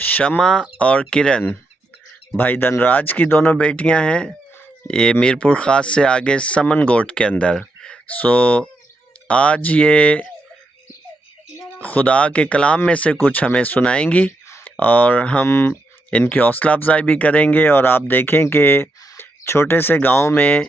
शमा और किरण भाई धनराज की दोनों बेटियां हैं। ये मीरपुर ख़ास से आगे समनगोट के अंदर। आज ये खुदा के कलाम में से कुछ हमें सुनाएंगी और हम इनकी हौसला अफजाई भी करेंगे। और आप देखें कि छोटे से गांव में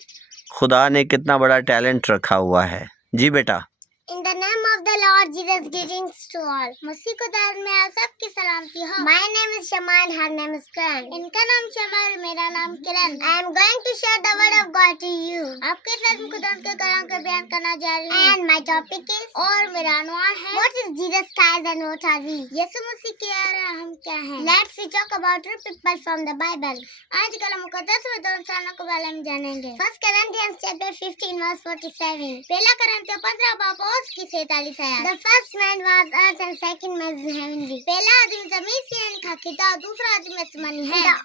खुदा ने कितना बड़ा टैलेंट रखा हुआ है। जी बेटा। In the name of the Lord Jesus, greetings to all. मसीह को दाद में आप सबकी सलामती हो। My name is Shama and her name is Kiran. इनका नाम शमा और मेरा नाम किरण। I am going to share the word of God to you. आपके साथ खुदा के कलाम का बयान करना जा रही हूँ। And my topic is और मेरा अनुवाद है What is Jesus Christ and what are we? यीशु मसीह क्या है और हम क्या हैं? Let's talk about two people from the Bible. आज कलाम मुकद्दस में दो इंसानों के बारे में जानेंगे। First Corinthians chapter 15 verse 47. पहला करंथियों 15 बाब की 47 आयत। The first man was earth and second man is heavenly. पहला आदमी जमीन से था खिदा, दूसरा आदमी आसमानी है।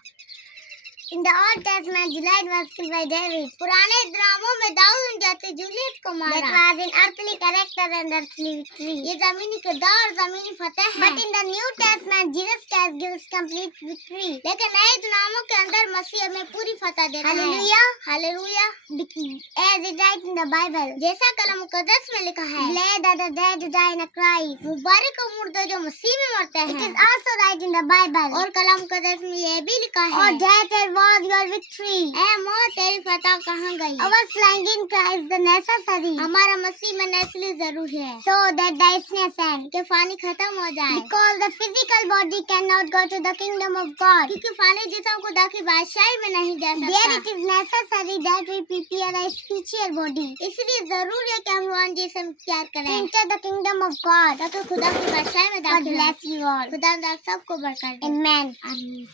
In the Old Testament, Juliet was killed by David. पुराने ड्रामों में दाऊद जाते जूलियट को मारा। That was an earthly character and earthly victory. ये जमीनी किरदार और जमीनी फतेह है। But in the New Testament, Jesus Christ gives complete victory. लेकिन नए ड्रामों के अंदर मसीह हमें पूरी फतेह देता है। Hallelujah, Hallelujah. As it writes in the Bible, जैसा कलाम मुकद्दस में लिखा है, Glad are the dead who die in Christ. मुबारक हो मुर्दे जो मसीह में मरते हैं। It is also right in the Bible. और कलाम मुकद्दस में यह भी लिखा है, और death was your victory. ऐ मौत तेरी फतह कहाँ गई? Our flying in Christ the necessary. हमारा मसीह में नेसली जरूरी है। So that dies end. कि फानी खत्म हो जाए। Because the physical body cannot go to the kingdom of God. क्योंकि फानी जिस्म खुदा की बादशाही में नहीं जा सकता। There it is necessary that we prepare a spiritual body. इसलिए जरूरी है कि हम रूहानी जिस्म तैयार करें। Enter the kingdom of God. ताकि खुदा की बादशाही में दाखिल हो। God bless you all. खुदा सबको बरकत दे। Amen. Amen.